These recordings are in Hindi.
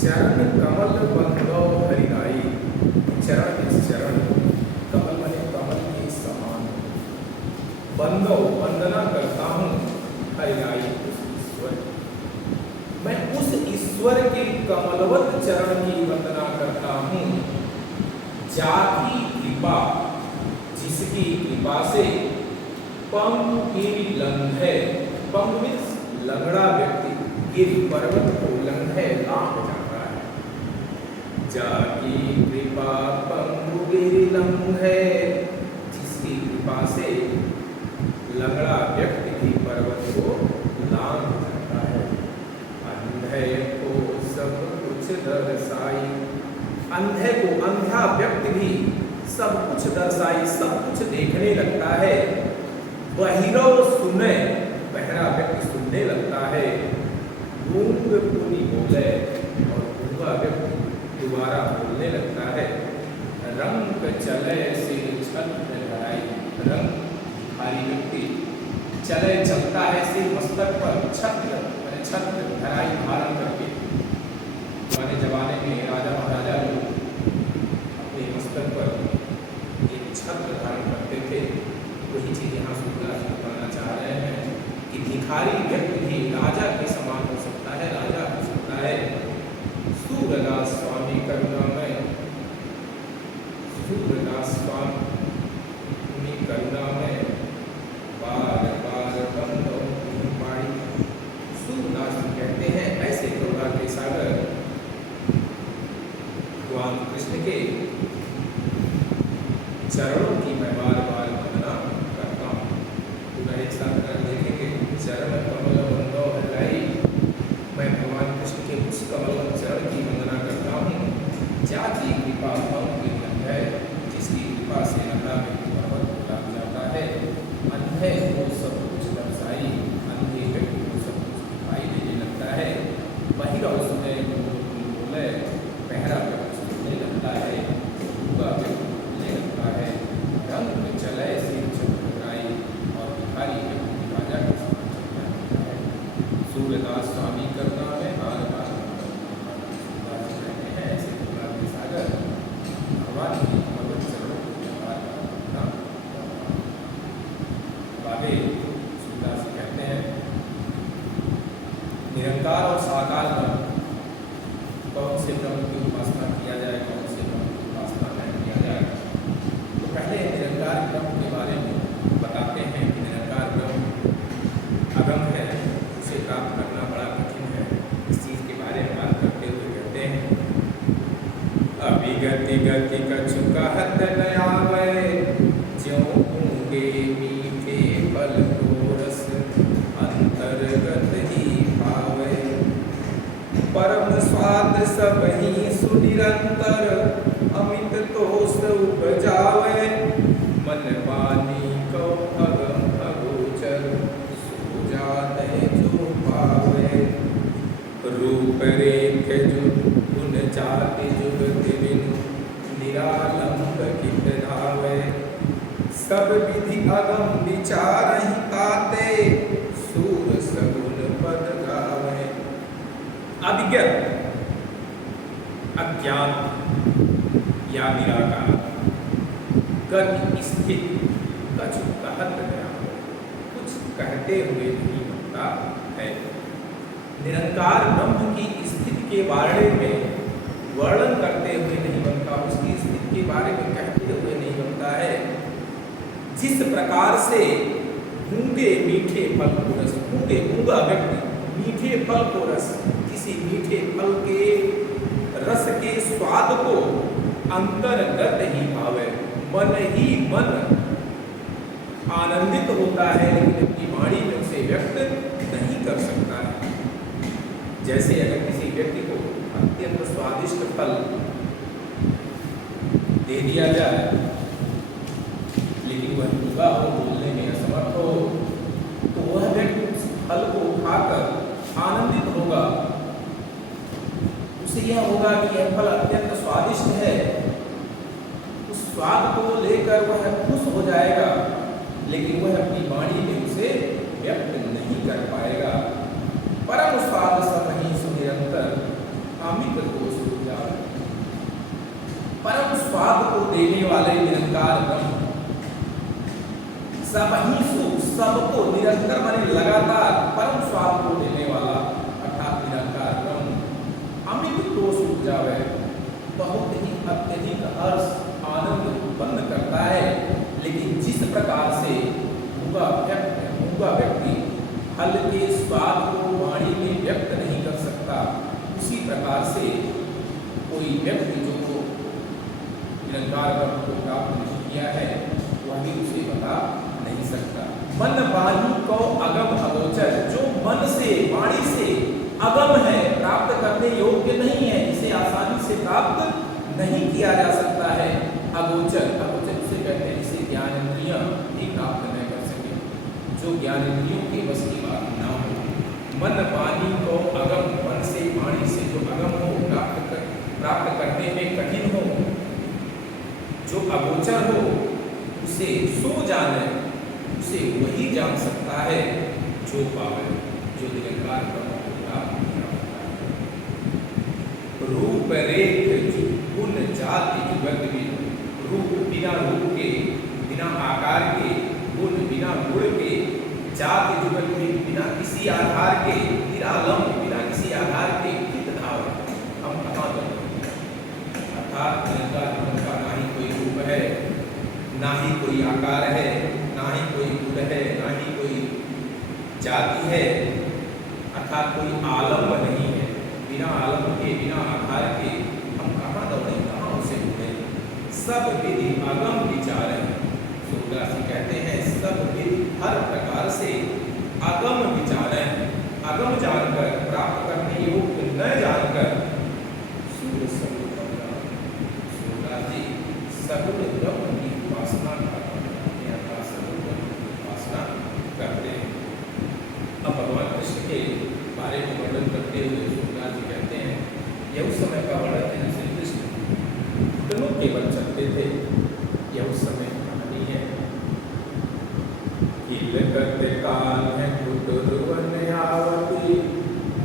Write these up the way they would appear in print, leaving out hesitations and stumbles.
चरण कमल बंदो हरिनाई। चरण इस चरण, कमल बने कमल के समान, बंदो वंदना करता हूँ, हरिनाई उस ईश्वर, मैं उस ईश्वर के कमलवत चरण की वंदना करता हूँ। जाति कृपा, जिसकी कृपा से पंग की लंघे, पंग मीन्स लंगड़ा व्यक्ति गिर पर्वत को लंघे लांघ जाता है। जाकी कृपा पंगु गिरि लंघे, जिसकी कृपा से लंगड़ा व्यक्ति भी पर्वत को लांघ जाता है। अंधे को सब कुछ दर्शाई, अंधे को अंधा व्यक्ति भी सब कुछ दर्शाई, सब कुछ देखने लगता है। बहिरो सुने, बहरा व्यक्ति सुनने लगता है। गूंग पुनि बोले, और गूंगा व्यक्ति दोबारा बोलने लगता है। रंग चले सिर छत्र धराई, रंग भिखारी व्यक्ति चले चलता है सिर मस्तक पर छत्र धराई धारण करके। पुराने जमाने में राजा महाराजा लोग अपने मस्तक पर एक छत्र धारण करते थे। वही चीज यहाँ सूरदास जी बताना चाह रहे हैं कि भिखारी व्यक्ति भी राजा के समान हो सकता है, राजा हो सकता है। सूरदास स्वामी करुणा में, सूरदास स्वामी करुणा में बार बार बंदो पाई। सूरदास जी कहते हैं ऐसे करुणा के सागर भगवान कृष्ण के चरणों की मैं बार बार वंदना करता हूँ। पूरा एक साथ अगर देखेंगे, चरण कमल बंदो हरिनाई, मैं भगवान कृष्ण के उस कमल चरण की वंदना करता हूँ। जाति कृपा पंग है, जिसकी कृपा से लंगड़ा व्यक्ति पर्वत को लांघ जाता है। अंधे को सब कुछ दर्शाई, अंधे व्यक्ति को सब कुछ दिखाई देने लगता है। बहिरा सुने बोले, पहरा व्यक्ति सुनने लगता है। गूंगा व्यक्ति बोलने लगता है। रंग चले सिर छत्र धराई, और भिखारी व्यक्ति राजा के समान चलता रहता है। सूरदास स्वामी करुणा में बार बार कहते हैं ऐसे करुणा के सागर भगवान की भगवत चरणों को बार बार आगे सूरदास जी कहते हैं निरंकार और साकार ब्रह्म, कौन से ब्रह्म की उपासना किया जाए, कौन से ब्रह्म की उपासना नहीं किया जाए। तो पहले निरंकार ब्रह्म के बारे में बताते हैं कि निरंकार ब्रह्म अगम है, उसे प्राप्त करना बड़ा कठिन है। इस चीज के बारे में बात करते हुए कहते हैं अभिगति गति कछु कहत न आवे, ज्यों गूंगे मीठे फल को रस अंतर्गत ही पावे। परम स्वाद सब ही सुनिरंतर, अमित तोष उपजावे। मन वाणी को अगम अगोचर, सो जाने जो पावे। रूप रेख जुग गुण जाति जुग विभिन्न, निरालंब कित धावे। सब विधि अगम विचारहि ताते, सूर सगुन पद गावै। अविज्ञात, अज्ञात या निराकार, गति स्थित, कछु कहत गया, कुछ कहते हुए नहीं बनता है। निरंकार ब्रह्म की स्थिति के बारे में वर्णन करते हुए नहीं बनता, उसकी स्थिति के बारे में कहते हुए नहीं बनता है। जिस प्रकार से गूंगे मीठे फल को रस, गूंगा व्यक्ति मीठे फल को रस, किसी मीठे फल के रस के स्वाद को अंतर्गत ही भावे, मन ही मन आनंदित होता है, लेकिन अपनी वाणी में उसे व्यक्त नहीं कर सकता है। जैसे अगर किसी व्यक्ति को अत्यंत स्वादिष्ट फल दे दिया जाए, लेकिन वह गूंगा हो, बोलने में असमर्थ हो, तो वह व्यक्ति उस फल को खाकर आनंदित होगा। उसे यह होगा कि यह फल अत्यंत स्वादिष्ट है, उस स्वाद को लेकर वह खुश हो जाएगा, लेकिन वह अपनी वाणी में उसे व्यक्त नहीं कर पाएगा। परम स्वाद समहि सुनिरंतर, अमित दोष उजाड़। परम स्वाद को देने वाले निरंकार ब्रह्म, सबहिषु सबको निरंतर माने लगातार परम स्वाद को देने वाला अर्थात निरंकार ब्रह्म, अमित दोष उपजावे, बहुत ही अत्यधिक हर्ष आनंद उत्पन्न करता है। लेकिन जिस प्रकार से गूंगा व्यक्ति फल के स्वाद को वाणी में व्यक्त नहीं कर सकता, उसी प्रकार से कोई व्यक्ति जो निरंकार ब्रह्म को प्राप्त नहीं किया है, वह भी उसे बता नहीं सकता। मन वाणी को अगम अगोचर, जो मन से वाणी से अगम है, प्राप्त करने योग्य नहीं है, इसे आसानी से प्राप्त नहीं किया जा सकता है। अगोचर, अगोचर उसे कहते हैं जिसे ज्ञानेंद्रियां भी प्राप्त न कर सके, जो ज्ञानेंद्रियों के बस की बात ना हो। मन वाणी को अगम, मन से वाणी से जो अगम हो, प्राप्त करने में कठिन हो, जो अगोचर हो, उसे सो जाने, उसे वही जान सकता है जो पावे, जो निरंकार ब्रह्म को प्राप्त किया होता है। रूप रेख गुण जाति जुगत में, रूप बिना रूप के, बिना आकार के, गुण बिना गुण के, जाति जुगत में बिना किसी आधार के, निरालंब बिना किसी आधार के, कित धाव हम कहाँ जाएंगे। अर्थात निरंकार ब्रह्म का ना ही कोई रूप है, ना ही कोई आकार है, ना ही कोई गुण है, ना ही कोई जाति है, अर्थात कोई आलम्ब नहीं है। बिना आलम्ब के, बिना आधार के हम कहाँ दौड़े, कहाँ उसे ढूंढे। सब विधि अगम विचार है, सूरदास जी कहते हैं सब विधि हर प्रकार से अगम विचार है, अगम जानकर, प्राप्त करने योग्य न जानकर सूर्य सूरदास जी सगुण ब्रह्म की उपासना करते हैं। अब भगवान कृष्ण के बारे में वर्णन करते हुए सूरदास जी कहते हैं, यह उस समय का वर्णन है श्री कृष्ण घुटनों के बल चलते थे, यह उस समय की कहानी है। हिलकत काल है घुटुरवन आवती,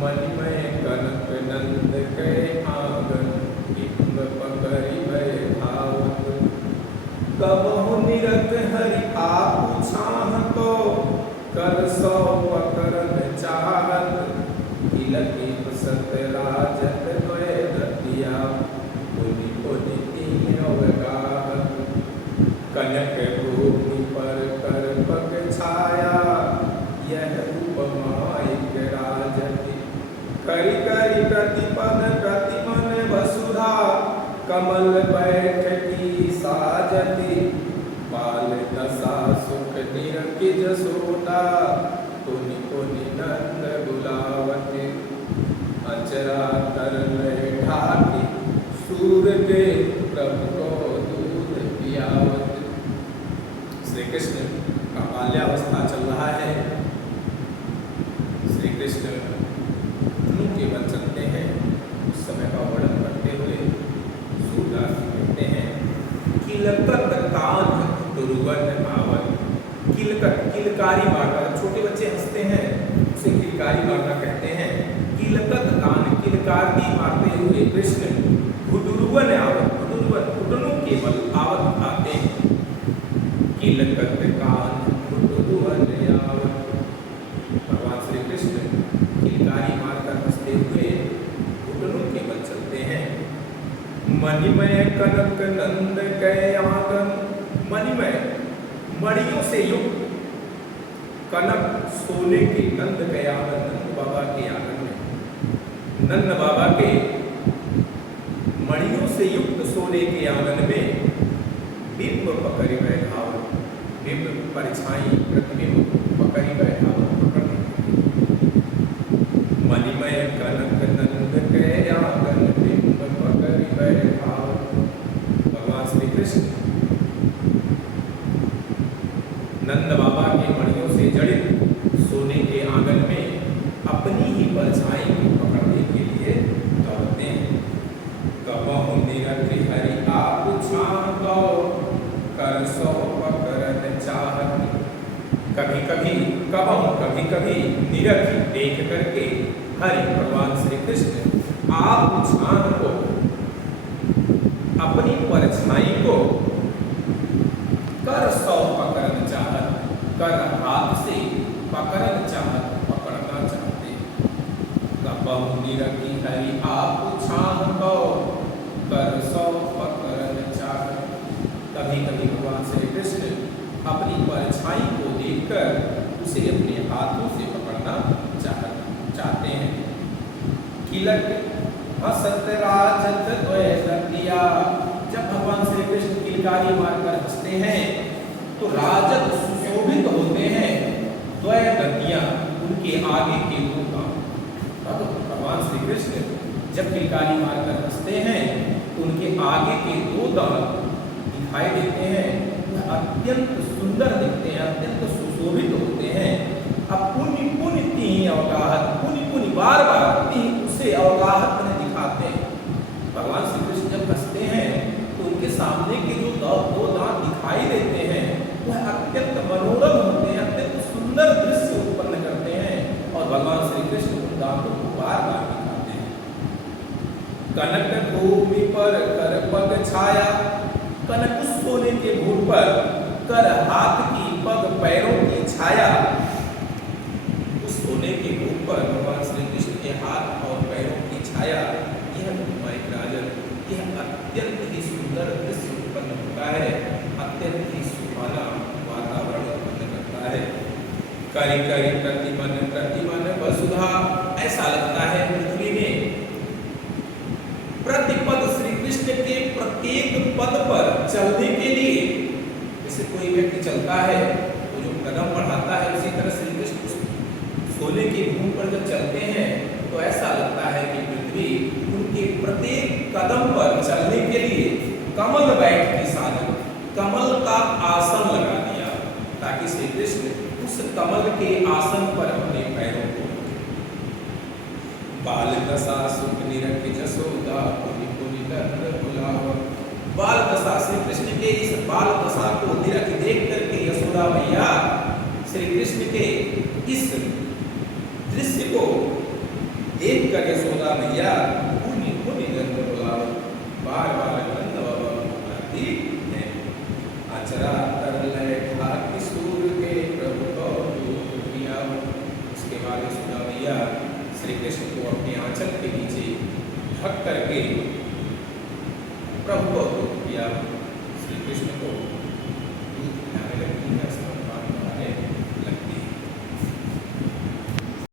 मणिमय कनक नंद के आंगन, इंद्र पकड़ी भय भावत। कबहु निरत हरि आपु छाह को, कर सौ पकड़न चाहत। तिलकी सत राजत द्वय दतिया, पुनि पुनि तीन अवगाहत। कनक भूमि पर कर पग छाया, यह उपमायिक राजति। करि करि प्रतिपद प्रतिमन वसुधा, कमल बैठकी साजति। बाल दशा सुख निरखिज सोता, पुनि पुनि नंद बुलावति। अचरा कर लय ढाकी, सूर के प्रभु को दूध पियावत। श्री कृष्ण का बाल्यावस्था चल रहा है। श्री कृष्ण घुटनों के बल चलते हैं। उस समय का वर्णन करते हुए सूरदास कहते हैं कि लगत कान दुर्ग हुडुवन आवत। किलकारी मारना, छोटे बच्चे हंसते हैं उसे किलकारी मारना कहते हैं। किलकत कान, किलकारी मारते हुए कृष्ण हुडुवन आवत, हुडुनु केवल आवत आते हैं। किलकत कान हुडुवन आवत, भगवान श्री कृष्ण किलकारी मारकर हंसते हुए हुडुनु केवल चलते हैं। मणिमय कनक नंद कै आंगन, मणिमय मणियों से युक्त कनक सोने के नंद के आंगन, नंद बाबा के आंगन में, नंद बाबा के मणियों से युक्त सोने के आंगन में बिंब पकड़ी बैठाव, बिंब परछाई प्रतिबिंब पकड़ी बैठाव, मणिमय कनक नंद के आंगन बिंब पकड़ी बैठाव। भगवान श्री कृष्ण नंद बाबा के मणियों से जड़ित सोने के आंगन में अपनी ही परछाई को पकड़ने के लिए दौड़ते हैं। कबहु निरखि हरि आप छांको, कर सो पकड़न चाहत। कभी कभी कबहु कभी कभी निरखि देख करके हरि भगवान श्री कृष्ण आप छांको, अपनी परछाई को कर सौ पकड़ना चाहत, कर हाथ से पकड़ना चाहत, पकड़ना चाहते। कबहु निरखि हरि आप छांको, कर सौ पकड़ना चाहत। कभी कभी भगवान श्री कृष्ण अपनी परछाई को देखकर उसे अपने हाथों से पकड़ना चाहते हैं। किलक हसत राजत द्वैतया, जब भगवान श्री कृष्ण किलकारी मारकर हंसते हैं तो राजत सुशोभित होते हैं द्वैतया, उनके आगे के दो दांत। अब भगवान श्री कृष्ण जब किलकारी मारकर हंसते हैं तो उनके आगे के दो दांत दिखाई देते हैं, वह अत्यंत सुंदर दिखते हैं, अत्यंत सुशोभित होते हैं। अब पुण्य पुण्य तीन अवगाहत, पुण्य पुण्य बार बार उसे अवगाहत में दिखाते हैं। भगवान श्री कृष्ण जब हंसते हैं तो उनके सामने के जो दो दांत दिखाई देते हैं वह अत्यंत मनोरम होते हैं, अत्यंत सुंदर दृश्य उत्पन्न करते हैं और भगवान श्री कृष्ण उन दांतों को बार बार दिखाते हैं। कनक भूमि पर कर पग छाया, कनक उस सोने के भूमि पर कर हाथ की पग पैरों की छाया, उस सोने के भूमि पर भगवान श्री कृष्ण के हाथ और पैरों की छाया, यह राजन, यह अत्यंत ही सुंदर दृश्य उत्पन्न होता है, अत्यंत ही सुहाना वातावरण उत्पन्न करता है। करि करि प्रतिमन प्रतिमन वसुधा, ऐसा लगता है पृथ्वी में प्रतिपद श्री कृष्ण के प्रत्येक पद पर चलने के लिए, जैसे कोई व्यक्ति चलता है तो जो कदम बढ़ाता है उसी तरह श्री कृष्ण सोने की भूमि पर जब चलते हैं तो ऐसा लगता है कि पृथ्वी उनके प्रत्येक कदम पर चलने के लिए कमल बैठ के साधन, कमल का आसन लगा दिया ताकि श्री कृष्ण उस कमल के आसन पर अपने पैरों को रखें। बाल दशा सुख निरख जसोदा पुनि पुनि नंद बुलावा, बाल दशा श्री कृष्ण के इस बाल दशा को निरख देख करके यशोदा मैया श्री कृष्ण के इस दृश्य को देख कर यशोदा मैया पुनि पुनि नंद बुलावा, बार बार नंद बाबा बुलाती है। आचरा तर लैठा किशोर के प्रभु को दूर किया, उसके बाद यशोदा मैया श्री कृष्ण को अपने आंचल के नीचे ढक करके प्रभु को दूर किया, श्री कृष्ण को